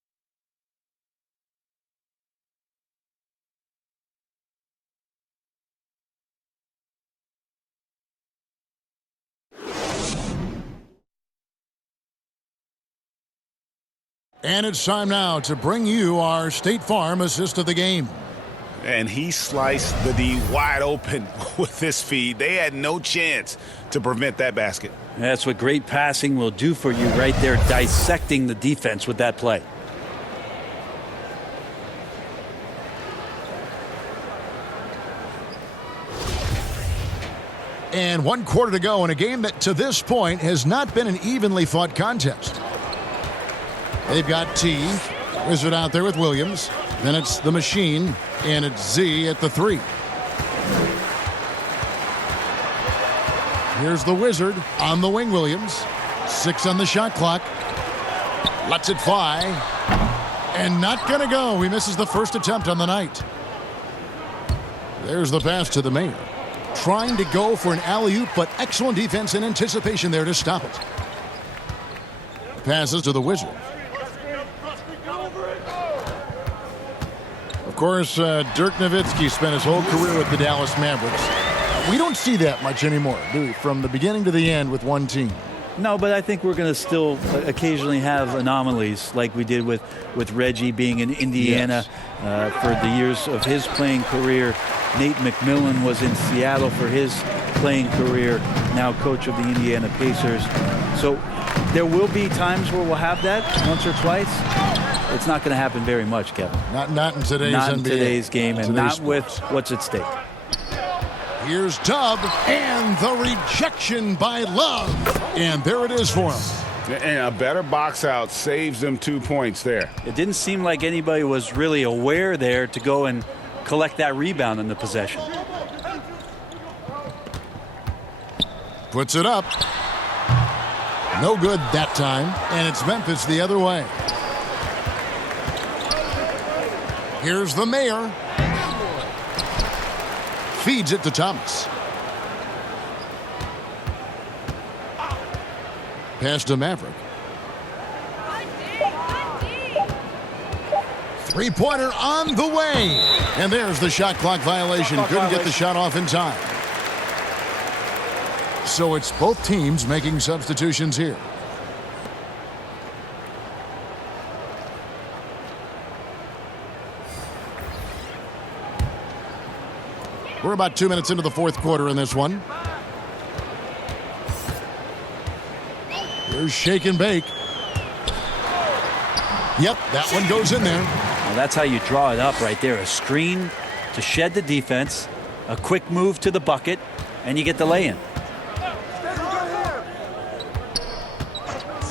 And it's time now to bring you our State Farm assist of the game. And he sliced the D wide open with this feed. They had no chance to prevent that basket. That's what great passing will do for you right there, dissecting the defense with that play. And 1 quarter to go in a game that to this point has not been an evenly fought contest. They've got T. Wizard out there with Williams. Then it's the Machine, and it's Z at the 3. Here's the Wizard on the wing, Williams. 6 on the shot clock. Lets it fly. And not going to go. He misses the first attempt on the night. There's the pass to the Mayor. Trying to go for an alley-oop, but excellent defense and anticipation there to stop it. Passes to the Wizard. Of course, Dirk Nowitzki spent his whole career with the Dallas Mavericks. We don't see that much anymore, do we? From the beginning to the end with one team. No, but I think we're going to still occasionally have anomalies like we did with Reggie being in Indiana for the years of his playing career. Nate McMillan was in Seattle for his playing career, now coach of the Indiana Pacers. So there will be times where we'll have that once or twice. It's not going to happen very much, Kevin. Not in today's not NBA. In today's game, and not with what's at stake. Here's Dub, and the rejection by Love. And there it is for him. And a better box out saves them 2 points there. It didn't seem like anybody was really aware there to go and collect that rebound in the possession. Puts it up. No good that time, and it's Memphis the other way. Here's the Mayor. Feeds it to Thomas. Pass to Maverick. Three-pointer on the way. And there's the shot clock violation. Couldn't get the shot off in time. So it's both teams making substitutions here. We're about 2 minutes into the fourth quarter in this one. Here's shake and bake. Yep, that one goes in there. Well, that's how you draw it up right there. A screen to shed the defense, a quick move to the bucket, and you get the lay-in.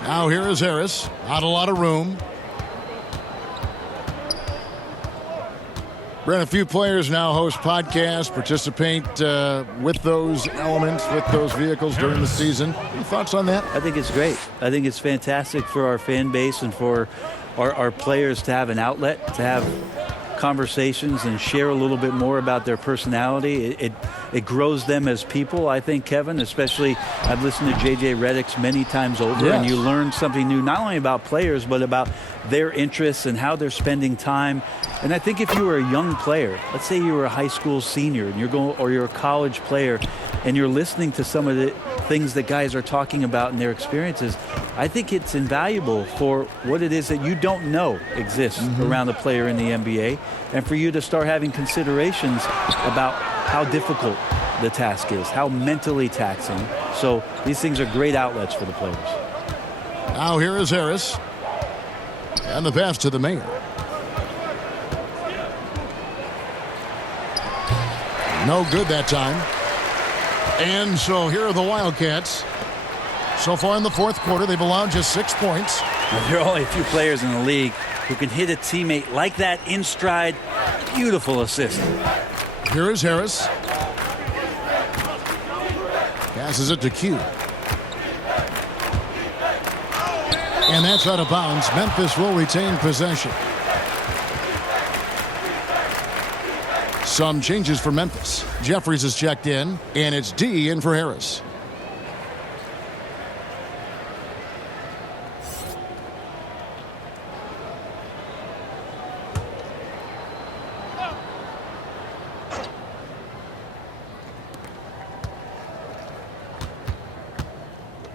Now here is Harris. Not a lot of room. Brent, a few players now host podcasts, participate with those elements, with those vehicles during the season. Any thoughts on that? I think it's great. I think it's fantastic for our fan base and for our players to have an outlet, to have conversations and share a little bit more about their personality. It grows them as people, I think, Kevin, especially I've listened to J.J. Redick's many times over, and you learn something new, not only about players, but about their interests and how they're spending time. And I think if you were a young player, let's say you were a high school senior and you're a college player and you're listening to some of the things that guys are talking about in their experiences, I think it's invaluable for what it is that you don't know exists around a player in the NBA, and for you to start having considerations about how difficult the task is, how mentally taxing. So these things are great outlets for the players. Now here is Harris. And the pass to the Mayor. No good that time. And so here are the Wildcats. So far in the fourth quarter, they've allowed just 6 points. Well, there are only a few players in the league who can hit a teammate like that in stride. Beautiful assist. Here is Harris. Passes it to Q. And that's out of bounds. Memphis will retain possession. Some changes for Memphis. Jeffries is checked in, and it's D in for Harris.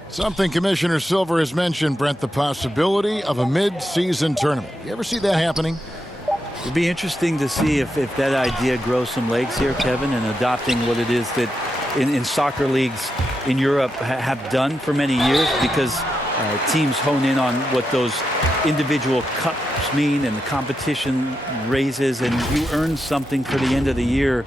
Something Commissioner Silver has mentioned, Brent, the possibility of a mid-season tournament. You ever see that happening? It'd be interesting to see if that idea grows some legs here, Kevin, and adopting what it is that in soccer leagues in Europe have done for many years, because teams hone in on what those individual cups mean and the competition raises, and you earn something for the end of the year.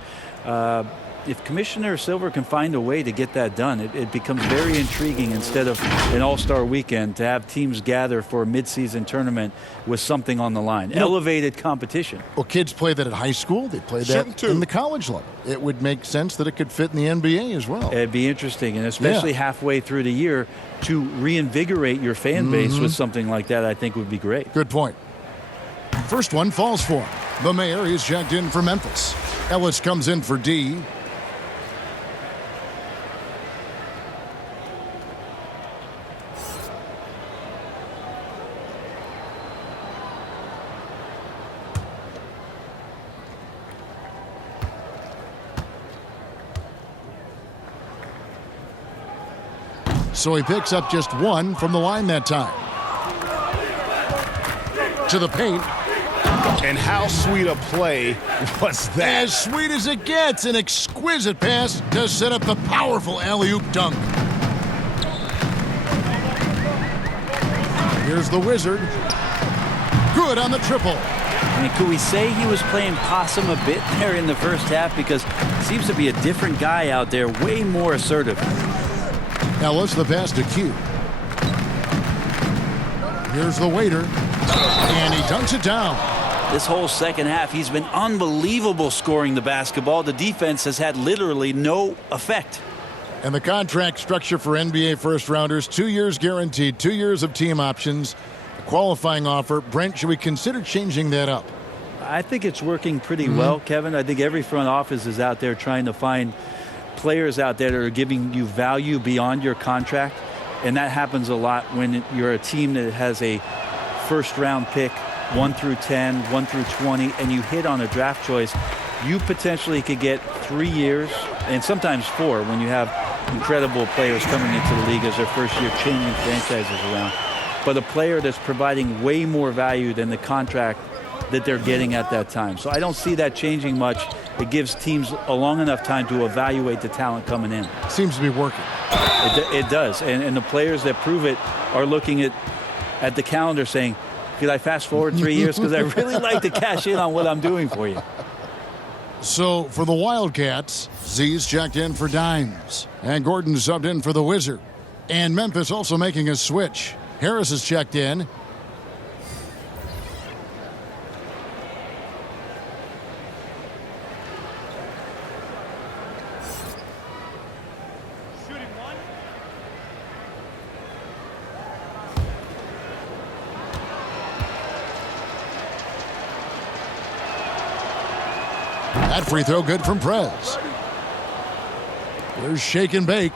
If Commissioner Silver can find a way to get that done, it becomes very intriguing instead of an all-star weekend to have teams gather for a mid-season tournament with something on the line. Elevated competition. Well, kids play that at high school. They play that in the college level. It would make sense that it could fit in the NBA as well. It'd be interesting, and especially halfway through the year, to reinvigorate your fan base with something like that, I think would be great. Good point. first one falls for him. The Mayor, he's checked in for Memphis. Ellis comes in for D. So he picks up just one from the line that time. To the paint. And how sweet a play was that? As sweet as it gets. An exquisite pass to set up the powerful alley-oop dunk. Here's the Wizard. Good on the triple. I mean, could we say he was playing possum a bit there in the first half? Because it seems to be a different guy out there, way more assertive. Ellis, the pass to Q. Here's the waiter. And he dunks it down. This whole second half, he's been unbelievable scoring the basketball. The defense has had literally no effect. And the contract structure for NBA first-rounders, 2 years guaranteed, 2 years of team options, a qualifying offer. Brent, should we consider changing that up? I think it's working pretty well, Kevin. I think every front office is out there trying to find players out there that are giving you value beyond your contract. And that happens a lot when you're a team that has a first-round pick, 1 through 10, 1 through 20, and you hit on a draft choice. You potentially could get 3 years and sometimes 4 when you have incredible players coming into the league as their first year, changing franchises around. But a player that's providing way more value than the contract that they're getting at that time. So I don't see that changing much. It gives teams a long enough time to evaluate the talent coming in. Seems to be working. It does. And the players that prove it are looking at the calendar saying, could I fast forward 3 years? Because I really like to cash in on what I'm doing for you. So for the Wildcats, Z's checked in for Dimes. And Gordon subbed in for the Wizard. And Memphis also making a switch. Harris is checked in. That free throw good from Prez. There's shake and bake.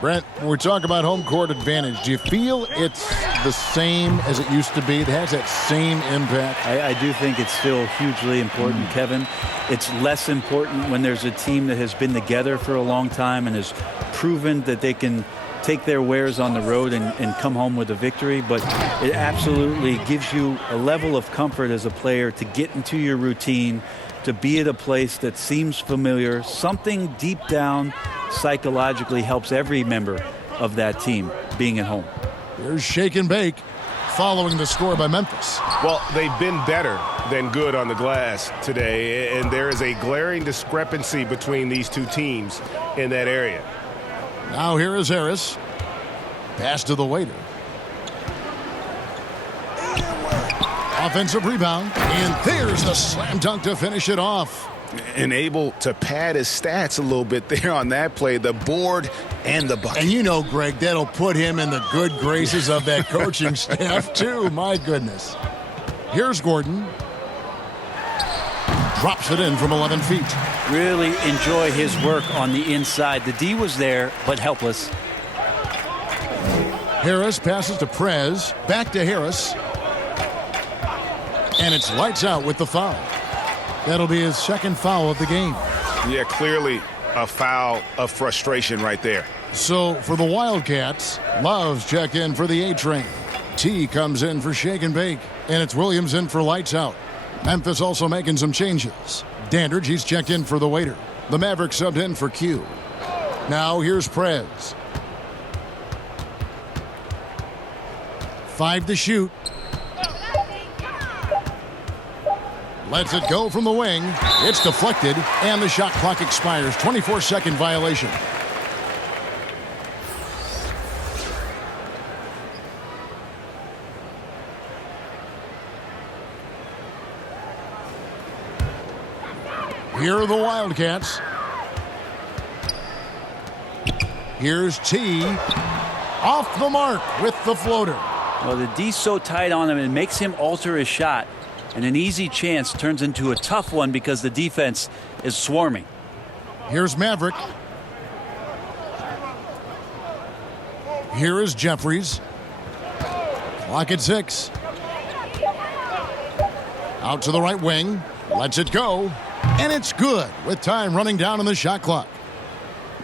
Brent, when we talk about home court advantage, do you feel it's the same as it used to be? It has that same impact? I do think it's still hugely important, Kevin. It's less important when there's a team that has been together for a long time and has proven that they can take their wares on the road and come home with a victory. But it absolutely gives you a level of comfort as a player to get into your routine, to be at a place that seems familiar. Something deep down psychologically helps every member of that team being at home. Here's shake and bake following the score by Memphis. Well, they've been better than good on the glass today, and there is a glaring discrepancy between these two teams in that area. Now here is Harris. Pass to the waiter. Offensive rebound. And there's the slam dunk to finish it off. And able to pad his stats a little bit there on that play, the board and the bucket. And you know, Greg, that'll put him in the good graces of that coaching staff, too. My goodness. Here's Gordon. Drops it in from 11 feet. Really enjoy his work on the inside. The D was there, but helpless. Harris passes to Prez. Back to Harris. And it's lights out with the foul. That'll be his second foul of the game. Yeah, clearly a foul of frustration right there. So for the Wildcats, Love's checked in for the A-Train. T comes in for shake and bake. And it's Williams in for lights out. Memphis also making some changes. Dandridge, he's checked in for the waiter. The Mavericks subbed in for Q. Now here's Prez. 5 to shoot. Lets it go from the wing. It's deflected, and the shot clock expires. 24-second violation. Here are the Wildcats. Here's T. Off the mark with the floater. Well, the D's so tight on him, it makes him alter his shot. And an easy chance turns into a tough one because the defense is swarming. Here's Maverick. Here is Jeffries. Clock at 6. Out to the right wing. Lets it go. And it's good with time running down on the shot clock.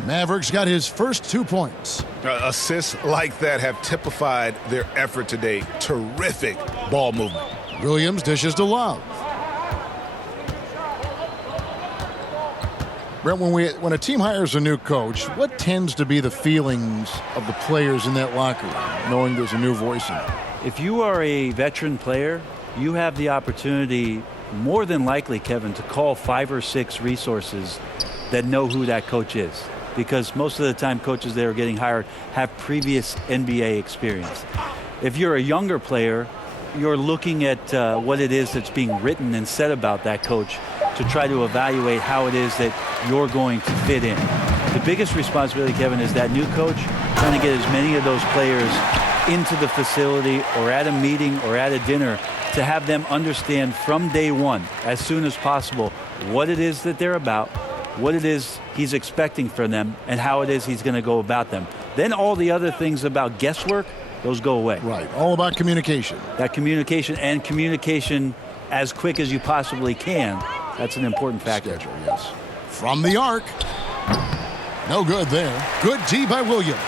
Maverick's got his first 2 points. Assists like that have typified their effort today. Terrific ball movement. Williams dishes to Love. Brent, when a team hires a new coach, what tends to be the feelings of the players in that locker room, knowing there's a new voice in it? If you are a veteran player, you have the opportunity, more than likely, Kevin, to call 5 or 6 resources that know who that coach is. Because most of the time coaches that are getting hired have previous NBA experience. If you're a younger player, you're looking at what it is that's being written and said about that coach to try to evaluate how it is that you're going to fit in. The biggest responsibility, Kevin, is that new coach trying to get as many of those players into the facility or at a meeting or at a dinner to have them understand from day one, as soon as possible, what it is that they're about, what it is he's expecting from them, and how it is he's going to go about them. Then all the other things about guesswork, those go away. Right, all about communication. That communication and communication as quick as you possibly can, that's an important factor. Schedule, yes. From the arc. No good there. Good D by Williams.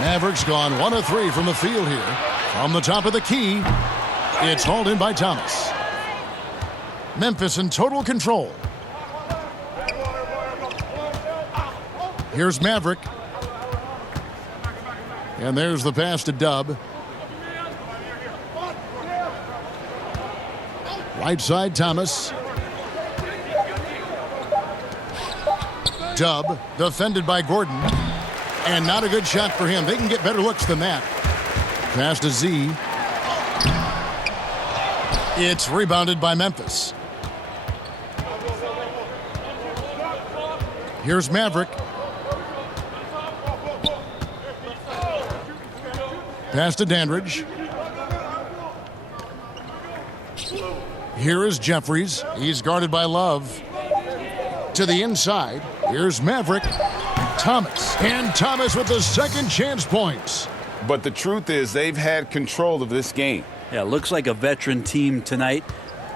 Mavericks gone 1 of 3 from the field here. From the top of the key, it's hauled in by Thomas. Memphis in total control. Here's Maverick. And there's the pass to Dub. Right side, Thomas. Dub, defended by Gordon. And not a good shot for him. They can get better looks than that. Pass to Z. It's rebounded by Memphis. Here's Maverick. Pass to Dandridge. Here is Jeffries. He's guarded by Love. To the inside. Here's Maverick. Thomas. And Thomas with the second chance points. But the truth is they've had control of this game. Yeah, looks like a veteran team tonight,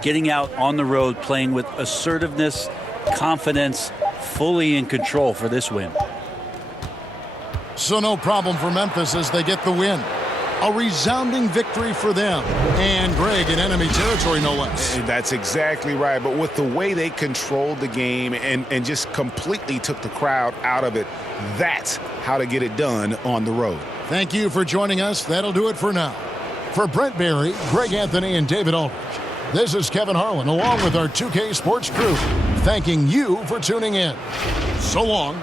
getting out on the road, playing with assertiveness, confidence, fully in control for this win. So no problem for Memphis as they get the win. A resounding victory for them. And Greg in enemy territory, no less. That's exactly right. But with the way they controlled the game and just completely took the crowd out of it, that's how to get it done on the road. Thank you for joining us. That'll do it for now. For Brent Barry, Greg Anthony, and David Aldridge, this is Kevin Harlan along with our 2K Sports crew, thanking you for tuning in. So long.